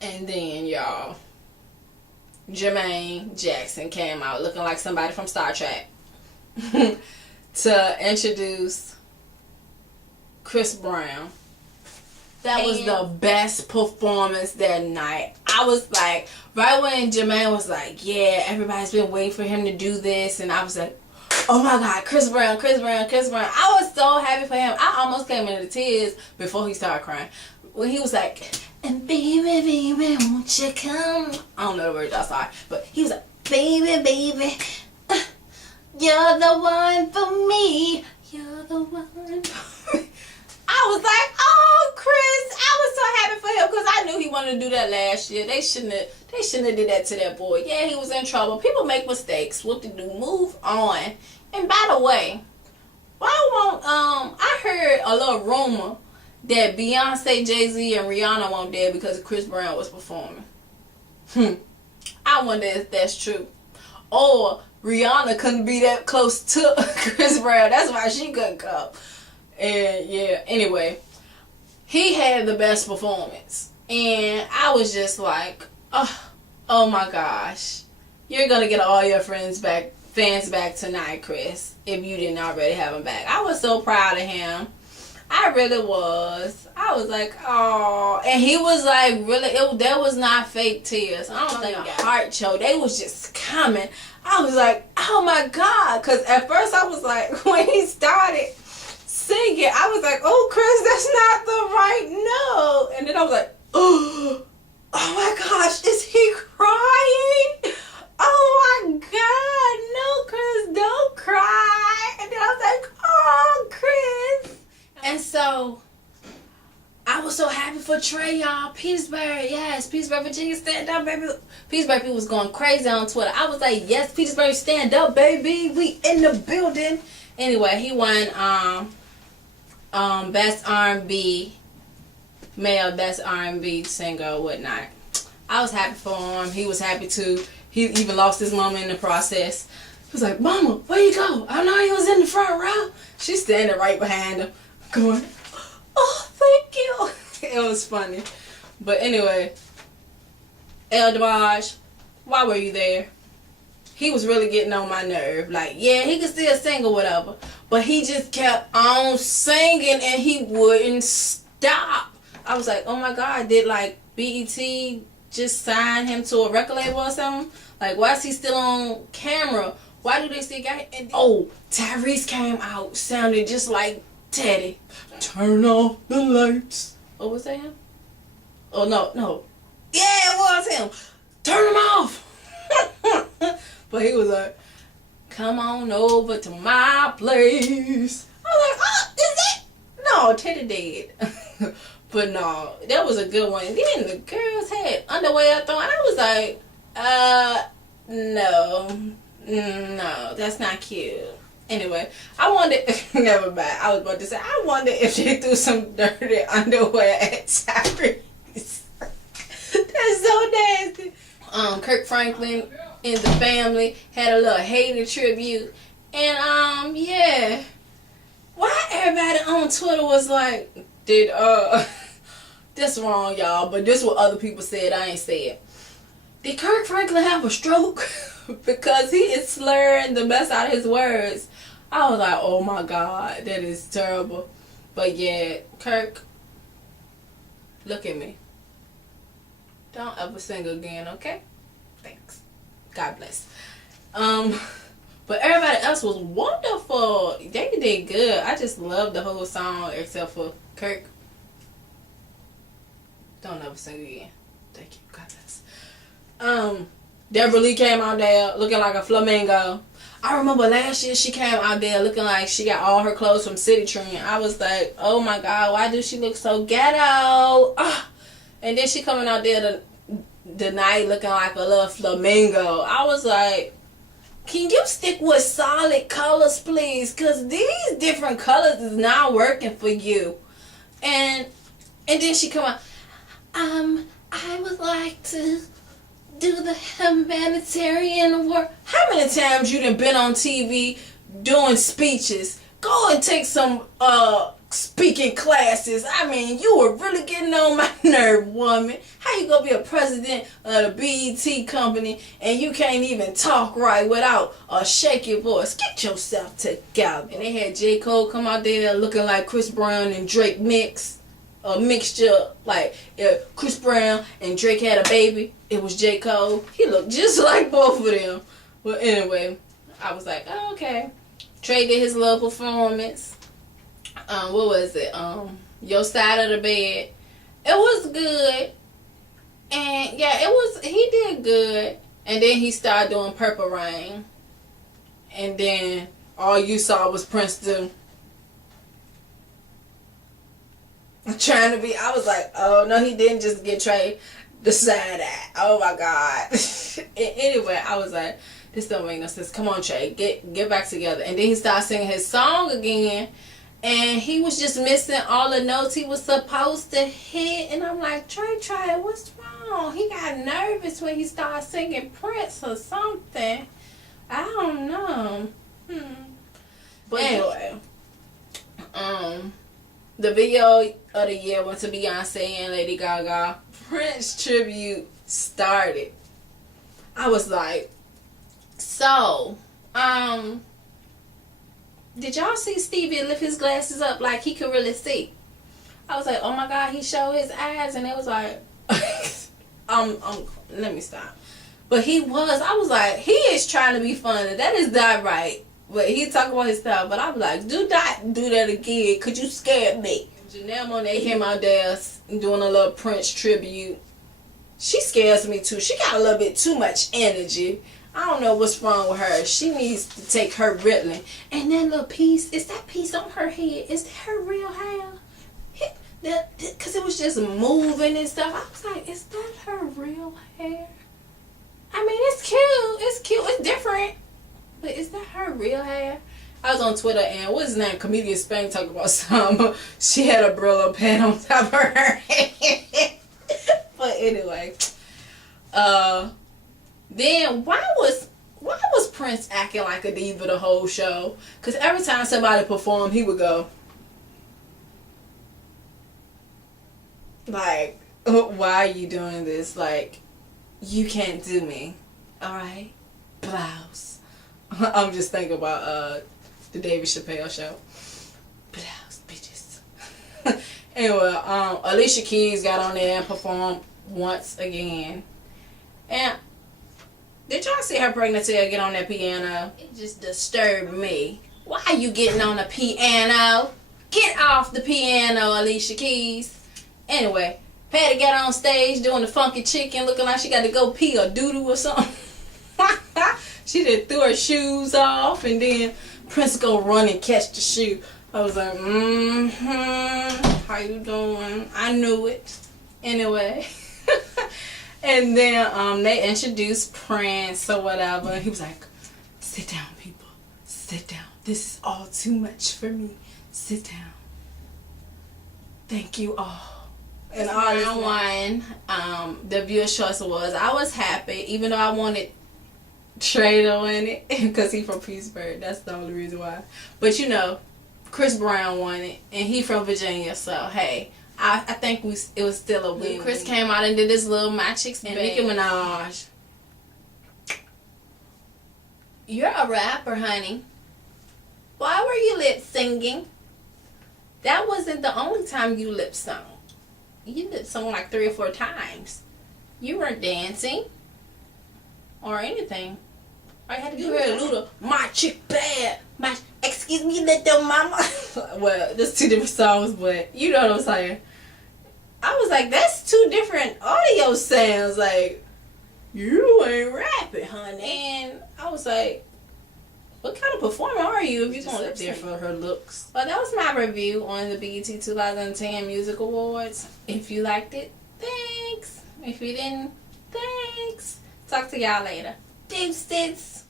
And then, y'all, Jermaine Jackson came out looking like somebody from Star Trek to introduce Chris Brown. That was the best performance that night. I was like, right when Jermaine was like, yeah, everybody's been waiting for him to do this. And I was like, oh my God, Chris Brown, Chris Brown, Chris Brown. I was so happy for him. I almost came into tears before he started crying. When he was like, and baby, baby, won't you come? I don't know the words, I'm sorry. But he was like, baby, baby, you're the one for me. You're the one for me. I was like, oh, Chris. I was so happy for him because I knew he wanted to do that last year. They shouldn't have did that to that boy. Yeah, he was in trouble. People make mistakes. What to do? Move on. And by the way, why won't I heard a little rumor that Beyonce, Jay-Z, and Rihanna won't there because Chris Brown was performing. I wonder if that's true. Or Rihanna couldn't be that close to Chris Brown. That's why she couldn't come. And yeah, anyway, he had the best performance. And I was just like, oh my gosh. You're going to get all your fans back tonight, Chris, if you didn't already have them back. I was so proud of him. I really was. I was like, oh. And he was like, really, there was not fake tears. I don't think a heart choke. They was just coming. I was like, oh my God. Because at first I was like, when he started singing, I was like, oh, Chris, that's not the right note. And then I was like, oh my gosh, is he crying? Oh my God, no, Chris, don't cry. And then I was like, oh, Chris. And so I was so happy for Trey, y'all. Petersburg, yes, Petersburg, Virginia, stand up, baby. Petersburg people was going crazy on Twitter. I was like, yes, Petersburg, stand up, baby. We in the building. Anyway, he won best R&B, male best R&B singer or whatnot. I was happy for him. He was happy too. He even lost his mama in the process. He was like, Mama, where you go? I know he was in the front row. She's standing right behind him, going, oh, thank you. It was funny. But anyway, El Demage, why were you there? He was really getting on my nerve. Like, yeah, he could still sing or whatever. But he just kept on singing and he wouldn't stop. I was like, oh my God, did like BET just sign him to a record label or something? Like, why is he still on camera? Why do they still got him? And Tyrese came out, sounded just like Teddy. Turn off the lights. What was that him? Oh, no. Yeah, it was him. Turn them off. But he was like, come on over to my place. I was like, oh, is it? No, Teddy did. But no, that was a good one. Then the girls had underwear thrown. I was like, no, that's not cute. Anyway, I wondered, never mind. I was about to say, I wonder if they threw some dirty underwear at Tyrese. That's so nasty. Kirk Franklin and the family had a little hater tribute. And, yeah. Why everybody on Twitter was like, this wrong, y'all, but this what other people said, I ain't said. Did Kirk Franklin have a stroke? Because he is slurring the mess out of his words. I was like, oh my God, that is terrible. But yeah, Kirk, look at me. Don't ever sing again, okay? Thanks. God bless. But everybody else was wonderful. They did good. I just loved the whole song except for Kirk. Don't ever sing again. Thank you. God bless. Deborah Lee came out there looking like a flamingo. I remember last year she came out there looking like she got all her clothes from City Trend. I was like, oh my God, why does she look so ghetto? And then she coming out there the night looking like a little flamingo. I was like, can you stick with solid colors, please? Because these different colors is not working for you. And then she come out, I would like to do the humanitarian work. How many times you done been on TV doing speeches? Go and take some speaking classes. I mean, you were really getting on my nerve, woman. How How you gonna be a president of the BET company and you can't even talk right without a shaky voice? Get yourself together. And they had J. Cole come out there looking like Chris Brown and Drake mix. A mixture, like if Chris Brown and Drake had a baby, it was J. Cole. He looked just like both of them. But anyway, I was like, oh, okay. Trey did his little performance. What was it? Your Side of the Bed. It was good. And yeah, he did good. And then he started doing Purple Rain. And then all you saw was Princeton trying to be. I was like, oh no, he didn't just get Trey the side eye. Oh my God. Anyway, I was like, this don't make no sense. Come on, Trey, get back together. And then he started singing his song again, and he was just missing all the notes he was supposed to hit. And I'm like, Trey, what's wrong? He got nervous when he started singing Prince or something. I don't know. But anyway, the video of the year went to Beyonce and Lady Gaga. Prince tribute started. I was like, so, did y'all see Stevie lift his glasses up like he could really see? I was like, oh my God, he showed his eyes, and it was like, let me stop. But I was like, he is trying to be funny. That is not right. But he talking about his style. But I was like, do not do that again. Could you scare me? Janelle Monáe came out there doing a little Prince tribute. She scares me too. She got a little bit too much energy. I don't know what's wrong with her. She needs to take her Ritalin. And that little piece, is that piece on her head? Is that her real hair? Because it was just moving and stuff. I was like, is that her real hair? I mean, it's cute. It's cute. It's different. But is that her real hair? I was on Twitter and what's his name? Comedian Spain talking about some. She had a Brillo pad on top of her head. But anyway, then why was Prince acting like a diva the whole show? Because every time somebody performed, he would go like, why are you doing this? Like, you can't do me. All right, blouse. I'm just thinking about the David Chappelle show. Blouse, bitches. Anyway, Alicia Keys got on there and performed once again. And did y'all see her pregnancy or get on that piano? It just disturbed me. Why are you getting on the piano? Get off the piano, Alicia Keys. Anyway, Patty got on stage doing the funky chicken, looking like she got to go pee or doo-doo or something. She just threw her shoes off, and then Prince go run and catch the shoe. I was like, how you doing? I knew it. Anyway. And then they introduced Prince or whatever. And he was like, sit down, people. Sit down. This is all too much for me. Sit down. Thank you all. And round one, the viewer choice was, I was happy, even though I wanted Trey to win it, because he from Pittsburgh. That's the only reason why. But you know, Chris Brown won it, and he from Virginia, so hey, I think it was still a win. Chris came out and did this little My Chicks and Nicki Minaj. You're a rapper, honey. Why were you lip singing? That wasn't the only time you lip sung. You lip sung like 3 or 4 times. You weren't dancing or anything. I had to do a little My Chick Bad. Excuse me, little mama. Well, there's 2 different songs, but you know what I'm saying. I was like, that's 2 different audio sounds. Like, you ain't rapping, honey. And I was like, what kind of performer are you if you're going to lip sync for her looks? Well, that was my review on the BET 2010 Music Awards. If you liked it, thanks. If you didn't, thanks. Talk to y'all later. Deuces.